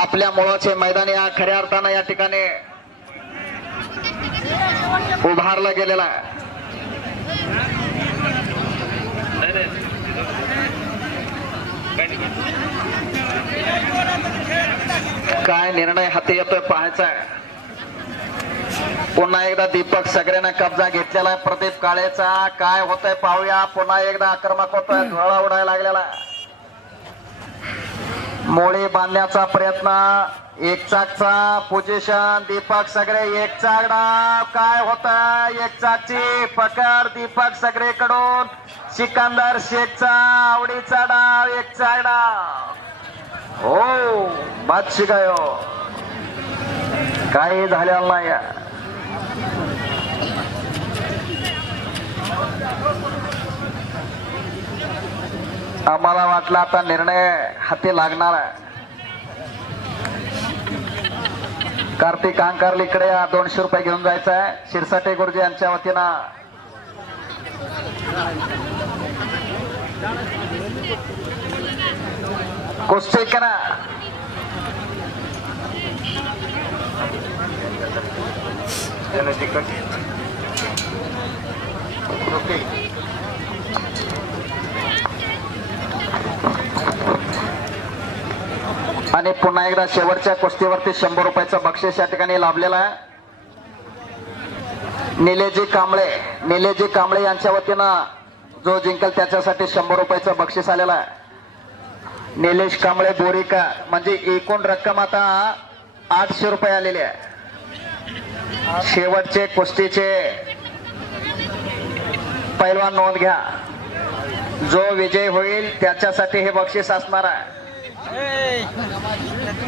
आपल्या मुळाचे मैदान या खऱ्या अर्थानं या ठिकाणी उभारला गेलेला आहे. काय निर्णय हाती येतोय पाहायचा पुन्हा एकदा दीपक सगळ्यांना कब्जा घेतलेला आहे. प्रदीप काळेचा. काय होतंय पाहूया. पुन्हा एकदा आक्रमक होतोय. धुळा उडायला लागलेला आहे. मोळी बांधण्याचा प्रयत्न. एक चाकचा पोझिशन दीपक सगळे एक चाक डाव काय होत एक चाकची पकड दीपक सगळेकडून. सिकंदर शेखचा आवडीचा डाव एक चाक डाव हो बादशी गायो काही झालेलं नाही आम्हाला वाटलं आता निर्णय हाती लागणार आहे. कार्तिक अंकारलीकडे इकडे दोनशे रुपये घेऊन जायचं आहे शिरसाटे गुरुजी यांच्या वतीनं. कुस्ती करा. आणि पुन्हा एकदा शेवटच्या कुस्तीवरती शंभर रुपयाचं बक्षीस या ठिकाणी लाभलेलं आहे. निलेजी कांबळे निलेजी कांबळे यांच्या वतीनं जो जिंकल त्याच्यासाठी शंभर रुपयाचं बक्षीस आलेलं आहे. निलेश कांबळे बोरिका म्हणजे एकूण रक्कम आता आठशे रुपये आलेली आहे. शेवटचे कुस्तीचे पैलवान नोंद घ्या. जो विजय होईल त्याच्यासाठी हे बक्षीस असणार आहे.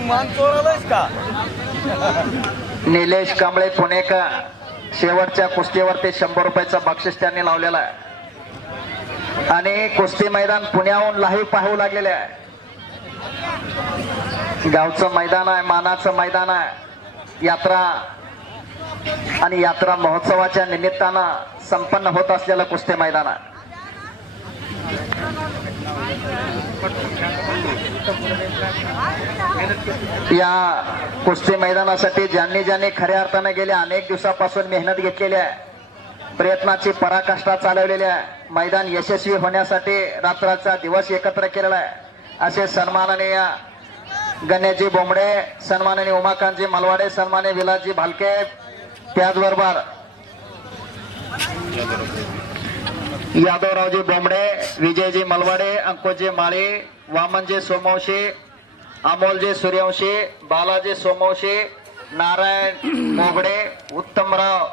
मान का निलेश कांबळे पुणेकर. शेवटच्या कुस्तीवरती शंभर रुपयाचं बक्षीस त्यांनी लावलेलं आहे. आणि कुस्ती मैदान पुण्याहून लाईव्ह पाहू लागलेले आहे. गावचं मैदान आहे मानाचं मैदान आहे. यात्रा आणि यात्रा महोत्सवाच्या निमित्तानं संपन्न होत असलेलं कुस्ती मैदान आहे. या कुस्ती मैदानासाठी ज्यांनी ज्यांनी खऱ्या अर्थाने गेल्या अनेक दिवसापासून मेहनत घेतलेली आहे. प्रयत्नाची पराकाष्ठा चालवलेली आहे. मैदान यशस्वी होण्यासाठी रात्राचा दिवस एकत्र केलेला आहे. असे सन्माननीय गणेशजी बोंबडे सन्माननीय उमाकांतजी मलवाडे सन्माननीय विलासजी भालके त्याचबरोबर यादवरावजी बोंबडे विजयजी मलवाडे अंकुशजी माळी वामनजी सोमवशी अमोलजी सूर्यवंशी बालाजी सोमवशी नारायण मोगडे उत्तमराव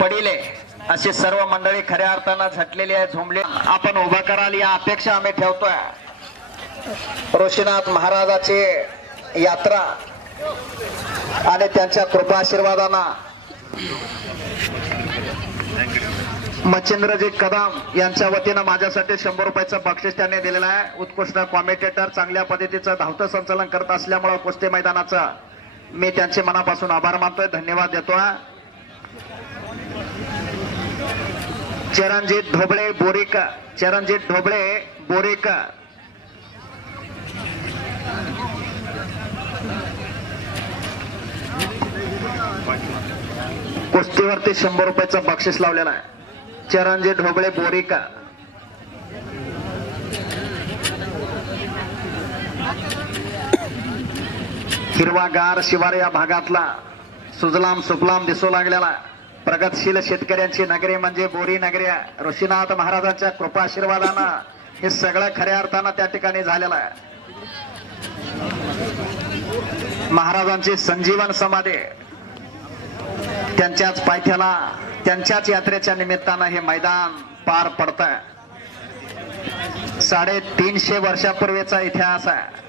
पडिले अशी सर्व मंडळी खऱ्या अर्थानं झटलेली आहे झोंबली आपण उभा कराल या अपेक्षा आम्ही ठेवतोय. ऋषीनाथ महाराजाची यात्रा आणि त्यांच्या कृपा आशीर्वादांना मच्छिंद्रजी कदम यांच्या वतीनं माझ्यासाठी शंभर रुपयाचं बक्षीस त्यांनी दिलेलं आहे. उत्कृष्ट कॉमेंटेटर चांगल्या पद्धतीचं धावतं संचलन करत असल्यामुळं कुस्ती मैदानाचं मी त्यांचे मनापासून आभार मानतोय. धन्यवाद देतोय. चरणजित ढोबळे बोरीकर चरणजित ढोबळे बोरीकर कुस्तीवरती शंभर रुपयाचं बक्षीस लावलेलं आहे. चरणजी ढोबळे बोरिका. हिरवागार शिवार या भागातला सुजलाम सुफलाम दिसू लागलेला. प्रगतशील शेतकऱ्यांची नगरी म्हणजे बोरी नगरी ऋषीनाथ महाराजांच्या कृपा आशीर्वादानं हे सगळं खऱ्या अर्थानं त्या ठिकाणी झालेलं आहे. महाराजांची संजीवन समाधी. त्यांच्याच पायथ्याला त्यांच्याच यात्रेच्या निमित्तानं हे मैदान पार पडत आहे साडेतीनशे वर्षापूर्वीचा इतिहास आहे.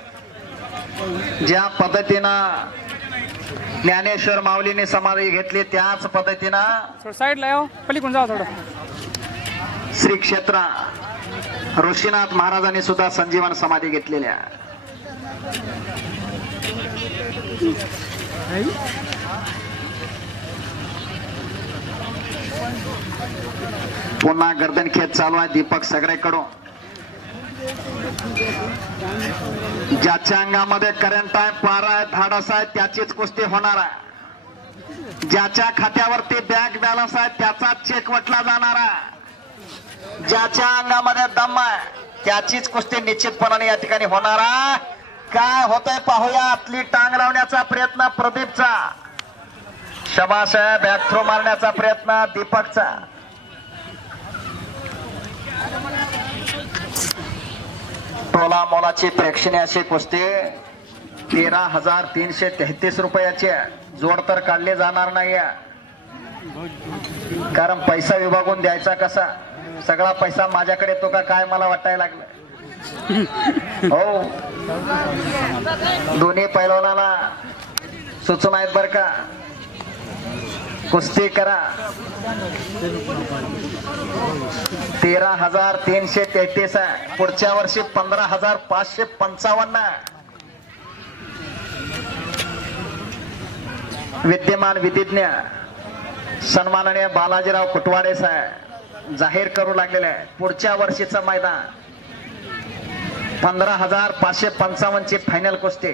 ज्या पद्धतीनं ज्ञानेश्वर माऊलीने समाधी घेतली त्याच पद्धतीनं साईडला पलीकडून थोडं. श्री क्षेत्र ऋषीनाथ महाराजांनी सुद्धा संजीवन समाधी घेतलेली पुन्हा गर्दन खेच चालू आहे दीपक सगळेकडून. ज्याच्या अंगामध्ये करंट आहे पारा आहे धाडस आहे त्याचीच कुस्ती होणार आहे. ज्याच्या खात्यावरती बँक बॅलन्स आहे त्याचा चेक वटला जाणार आहे. ज्याच्या अंगामध्ये दम आहे त्याचीच कुस्ती निश्चितपणाने या ठिकाणी होणार आहे. काय होतंय पाहूया आपली टांग लावण्याचा प्रयत्न प्रदीपचा. शबासाहेब बॅक थ्रो मारण्याचा प्रयत्न दीपकचा. टोला मोलाची प्रेक्षणीय अशी कुस्ती. तेरा हजार तीनशे तेहतीस रुपयाची जोड तर काढले जाणार नाही कारण पैसा विभागून द्यायचा कसा? सगळा पैसा माझ्याकडे तो का? काय मला वाटायला लागलं? हो. दोन्ही पैलवानाला सूचना आहेत बर का? कुस्ती करा. तेरा हजार तीनशे तेहतीस आहे. पुढच्या वर्षी पंधरा हजार पाचशे पंचावन्न विद्यमान विधिज्ञ सन्माननीय बालाजीराव कुटवाडे साहेब जाहीर करू लागलेले आहे. पुढच्या वर्षीचं मैदान. पंधरा हजार पाचशे पंचावन्न ची फायनल कुस्ती.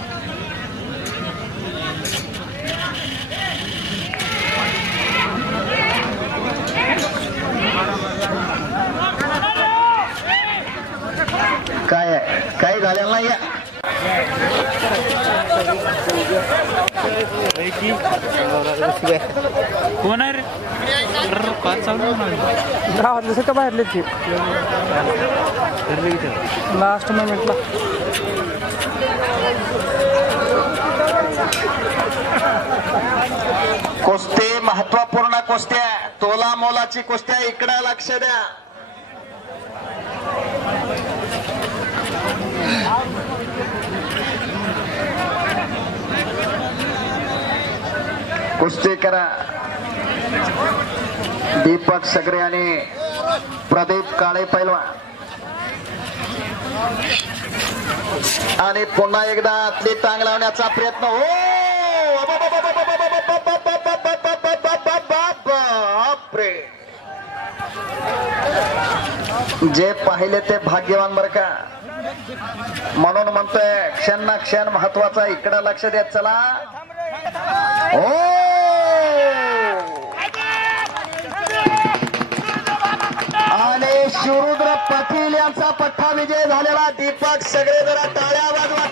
काय आहे काही झालेलं नाही आहे. कोण आहे रे? पाच चालू गावातले सगळं बाहेरले ते लास्ट मोमेंटला कुस्ती महत्त्वपूर्ण कुस्ती आहे. तोला मोलाची कुस्ती आहे. इकडे लक्ष द्या. कुस्ती करा दीपक सगरे आणि प्रदीप काळे पैलवान. आणि पुन्हा एकदा आतली टांग लावण्याचा प्रयत्न. हो! जे पाहिले ते भाग्यवान बर का? म्हणून म्हणतोय क्षण ना क्षण महत्त्वाचा इकडं लक्ष देत चला. हो! यांचा पठ्ठा विजय झालेला. दीपक सगळे जरा टाळ्या वाजवा